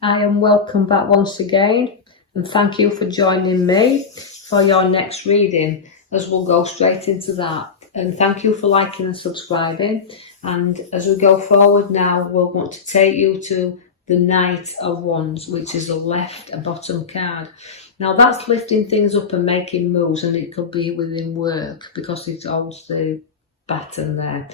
Hi and welcome back once again, and thank you for joining me for your next reading, as we'll go straight into that. And thank you for liking and subscribing. And as we go forward now, we'll want to take you to the Knight of Wands, which is the left bottom card. Now that's lifting things up and making moves, and it could be within work because it holds the baton there.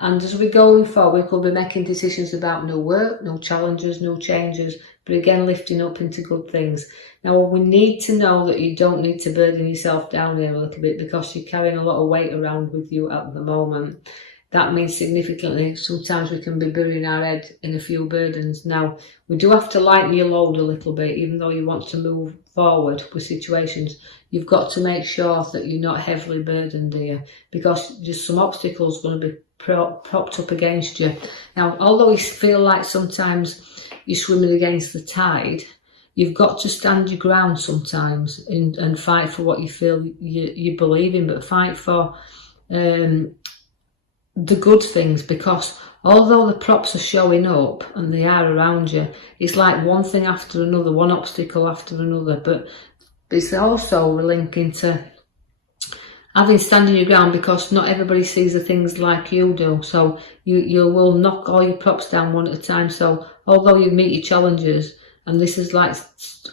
And as we're going forward, we could be making decisions about new work, new challenges, new changes, but again, lifting up into good things. Now, we need to know that you don't need to burden yourself down here a little bit because you're carrying a lot of weight around with you at the moment. That means significantly, sometimes we can be burying our head in a few burdens. Now, we do have to lighten your load a little bit, even though you want to move forward with situations. You've got to make sure that you're not heavily burdened here, because just some obstacles going to be propped up against you. Now, although you feel like sometimes you're swimming against the tide, you've got to stand your ground sometimes and fight for what you feel you believe in, but fight for the good things, because although the props are showing up and they are around you, it's like one thing after another, one obstacle after another, but it's also linking to having standing your ground, because not everybody sees the things like you do. So you will knock all your props down one at a time. So although you meet your challenges and this is like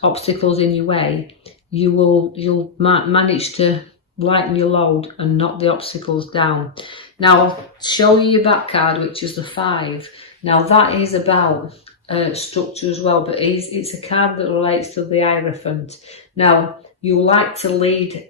obstacles in your way, you'll manage to lighten your load and knock the obstacles down. Now I'll show you your back card, which is the 5. Now that is about structure as well, but it's a card that relates to the Hierophant. Now you like to lead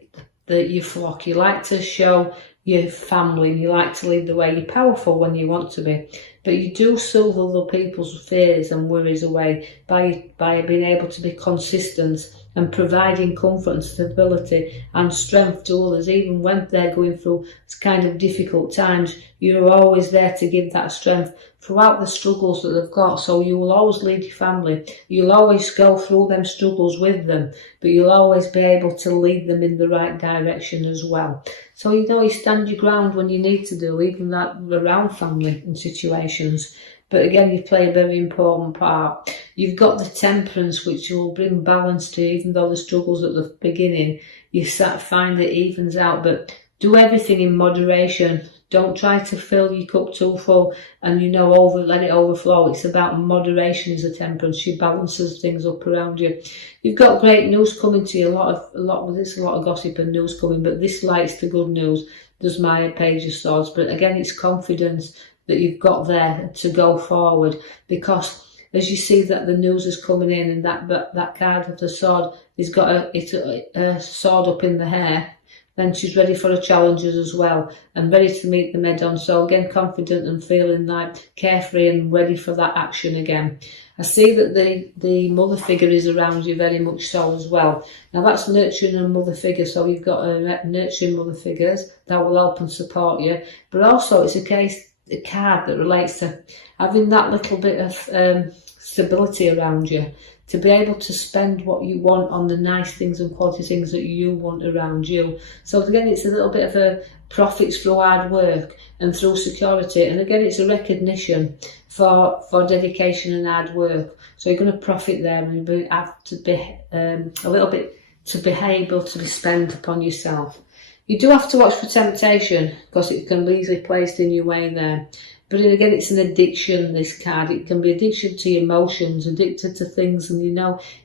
your flock, you like to show your family, and you like to lead the way. You're powerful when you want to be, but you do soothe other people's fears and worries away by being able to be consistent and providing comfort and stability and strength to others, even when they're going through kind of difficult times. You're always there to give that strength throughout the struggles that they've got. So you will always lead your family. You'll always go through them struggles with them, but you'll always be able to lead them in the right direction as well. So you stand your ground when you need to do, even that around family and situations. But again, you play a very important part. You've got the Temperance, which will bring balance to you, even though the struggles at the beginning, you find it evens out. But do everything in moderation. Don't try to fill your cup too full and let it overflow. It's about moderation as a Temperance. She balances things up around you. You've got great news coming to you. There's a lot of gossip and news coming, but this lights the good news. There's my Page of Swords, but again, it's confidence that you've got there to go forward, because as you see that the news is coming in, and that card of the sword has got a sword up in the hair, then she's ready for the challenges as well and ready to meet them head on. So again, confident and feeling like carefree and ready for that action again. I see that the mother figure is around you very much so as well. Now that's nurturing a mother figure, so you've got nurturing mother figures that will help and support you, but also it's a card that relates to having that little bit of stability around you, to be able to spend what you want on the nice things and quality things that you want around you. So again, it's a little bit of a profits through hard work and through security. And again, it's a recognition for dedication and hard work. So you're going to profit there, and you have to be a little bit to be able to be spent upon yourself. You do have to watch for temptation, because it can be easily placed in your way there. But again, it's an addiction, this card. It can be addiction to your emotions, addicted to things, and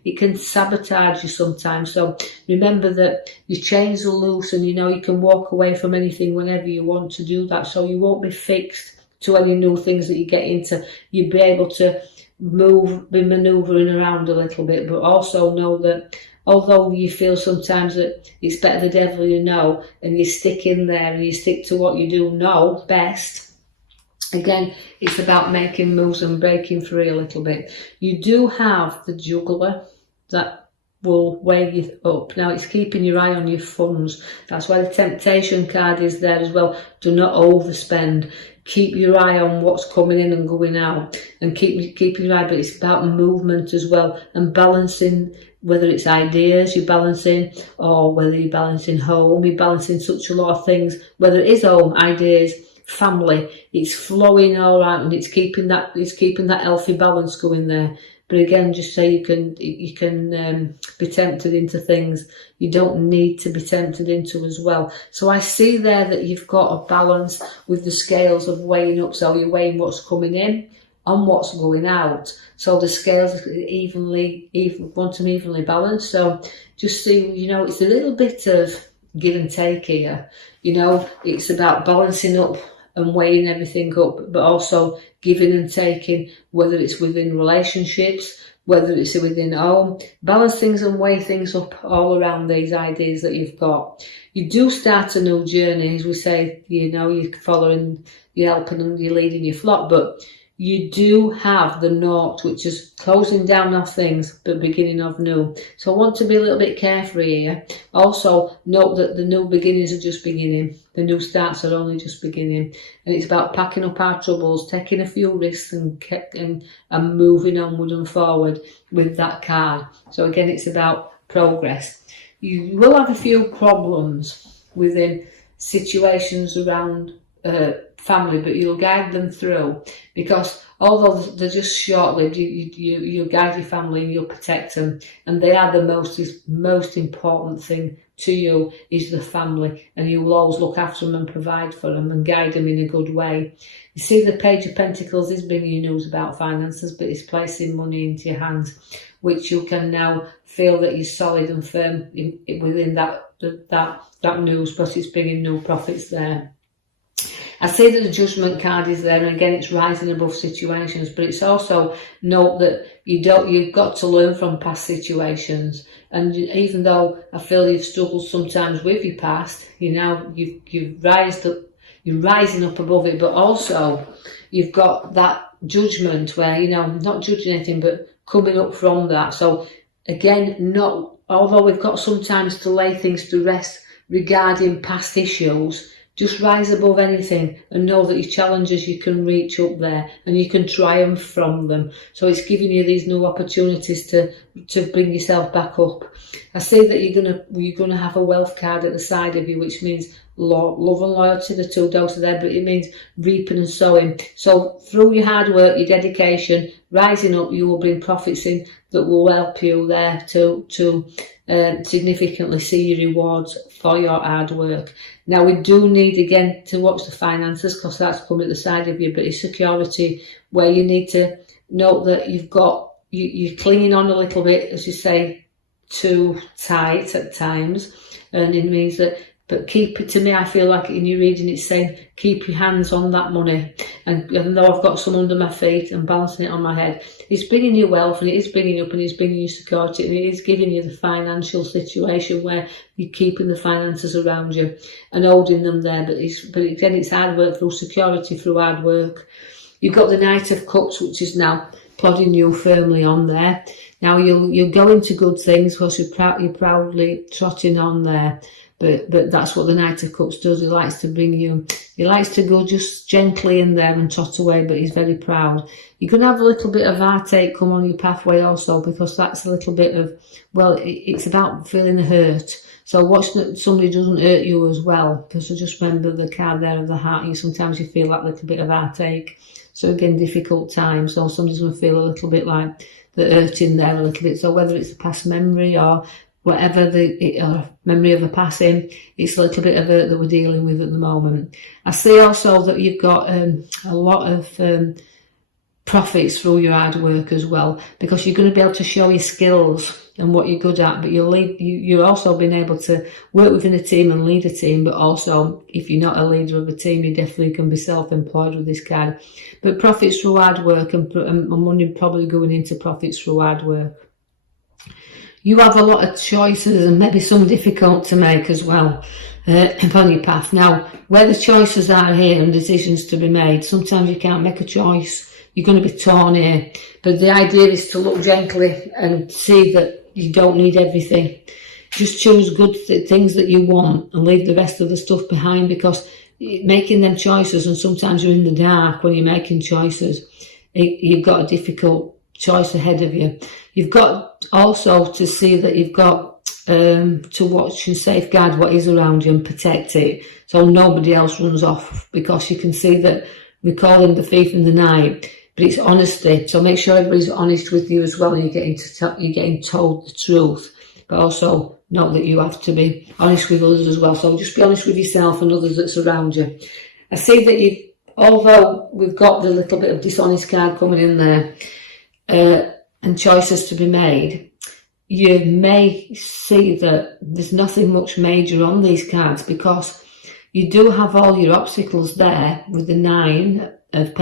it can sabotage you sometimes. So remember that your chains are loose, and you can walk away from anything whenever you want to do that. So you won't be fixed to any new things that you get into. You'll be able to be manoeuvring around a little bit, but also know that although you feel sometimes that it's better the devil you know, and you stick in there and you stick to what you do know best, again, it's about making moves and breaking free a little bit. You do have the Juggler that will weigh you up. Now, it's keeping your eye on your funds. That's why the Temptation card is there as well. Do not overspend. Keep your eye on what's coming in and going out, and keep your eye, but it's about movement as well, and balancing, whether it's ideas you're balancing, or whether you're balancing home, you're balancing such a lot of things, whether it is home, ideas, family, it's flowing all right, and it's keeping that healthy balance going there. But again, just so you can be tempted into things you don't need to be tempted into as well. So I see there that you've got a balance with the scales of weighing up. So you're weighing what's coming in and what's going out. So the scales want them evenly balanced. So just see, it's a little bit of give and take here. It's about balancing up and weighing everything up, but also giving and taking, whether it's within relationships, whether it's within home. Balance things and weigh things up all around these ideas that you've got. You do start a new journey, as we say, you're following, you're helping and you're leading your flock, but you do have the naught, which is closing down of things, but beginning of new. So I want to be a little bit careful here. Also, note that the new beginnings are just beginning. The new starts are only just beginning. And it's about packing up our troubles, taking a few risks and moving onward and forward with that card. So again, it's about progress. You will have a few problems within situations around family, but you'll guide them through, because although they're just short-lived, you'll guide your family and you'll protect them, and they are the most important thing to you is the family, and you will always look after them and provide for them and guide them in a good way. You see, the Page of Pentacles is bringing you news about finances, but it's placing money into your hands, which you can now feel that you're solid and firm within that news, but it's bringing new profits there. I see that the Judgment card is there, and again, it's rising above situations, but it's also note that you've got to learn from past situations. And even though I feel you've struggled sometimes with your past, you've rised up, you're rising up above it, but also you've got that judgment where, not judging anything, but coming up from that. So again, although we've got sometimes to lay things to rest regarding past issues, just rise above anything and know that your challenges, you can reach up there and you can triumph from them. So it's giving you these new opportunities to bring yourself back up. I see that you're gonna have a wealth card at the side of you, which means love and loyalty, the two dogs are there, but it means reaping and sowing. So through your hard work, your dedication, rising up, you will bring profits in that will help you there to significantly see your rewards for your hard work. Now, we do need, again, to watch the finances, because that's coming at the side of you, but it's security where you need to note that you're clinging on a little bit, as you say, too tight at times, and it means that, but keep it, to me, I feel like in your reading it's saying keep your hands on that money, and even though I've got some under my feet and balancing it on my head, it's bringing you wealth, and it is bringing you up, and it's bringing you security, and it is giving you the financial situation where you're keeping the finances around you and holding them there, but again, it's hard work through security, through hard work. You've got the Knight of Cups, which is now plodding you firmly on there. Now you're going to good things because you're proudly trotting on there. But that's what the Knight of Cups does. He likes to go just gently in there and trot away, but he's very proud. You're going to have a little bit of heartache come on your pathway also, because that's a little bit of, it's about feeling hurt. So watch that somebody doesn't hurt you as well, because I just remember the card there of the heart. Sometimes you feel that little bit of heartache. So again, difficult times. So somebody's going to feel a little bit like the hurting there a little bit. So whether it's a past memory or whatever the memory of a passing, it's a little bit of it that we're dealing with at the moment. I see also that you've got a lot of profits through your hard work as well, because you're going to be able to show your skills and what you're good at, but you're also being able to work within a team and lead a team, but also if you're not a leader of a team, you definitely can be self-employed with this card. But profits through hard work, and money probably going into profits through hard work. You have a lot of choices and maybe some difficult to make as well upon your path. Now, where the choices are here and decisions to be made, sometimes you can't make a choice. You're going to be torn here. But the idea is to look gently and see that you don't need everything. Just choose good things that you want and leave the rest of the stuff behind, because making them choices, and sometimes you're in the dark when you're making choices, you've got a difficult choice ahead of you. You've got also to see that you've got to watch and safeguard what is around you and protect it, so nobody else runs off, because you can see that, recalling the thief in the night, but it's honesty. So make sure everybody's honest with you as well, and you're getting told the truth. But also note that you have to be honest with others as well. So just be honest with yourself and others that surround you. I see that you, although we've got the little bit of dishonest card coming in there, and choices to be made, you may see that there's nothing much major on these cards, because you do have all your obstacles there with the Nine of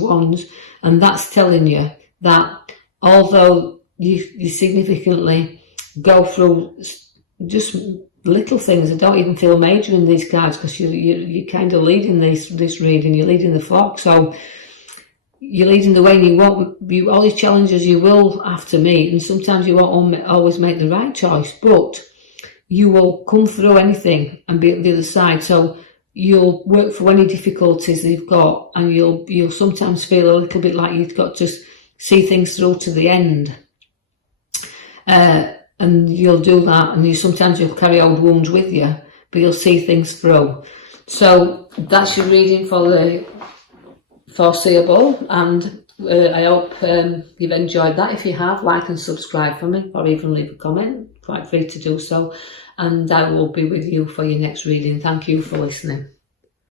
Wands, and that's telling you that although you significantly go through just little things that don't even feel major in these cards, because you're kind of leading this reading, you're leading the flock, so you're leading the way, and all these challenges you will have to meet, and sometimes you won't always make the right choice, but you will come through anything and be at the other side. So you'll work through any difficulties you've got, and you'll sometimes feel a little bit like you've got to see things through to the end. And you'll do that, and sometimes you'll carry old wounds with you, but you'll see things through. So that's your reading for the foreseeable, and I hope you've enjoyed that. If you have, like and subscribe for me, or even leave a comment. Quite free to do so, and I will be with you for your next reading. Thank you for listening.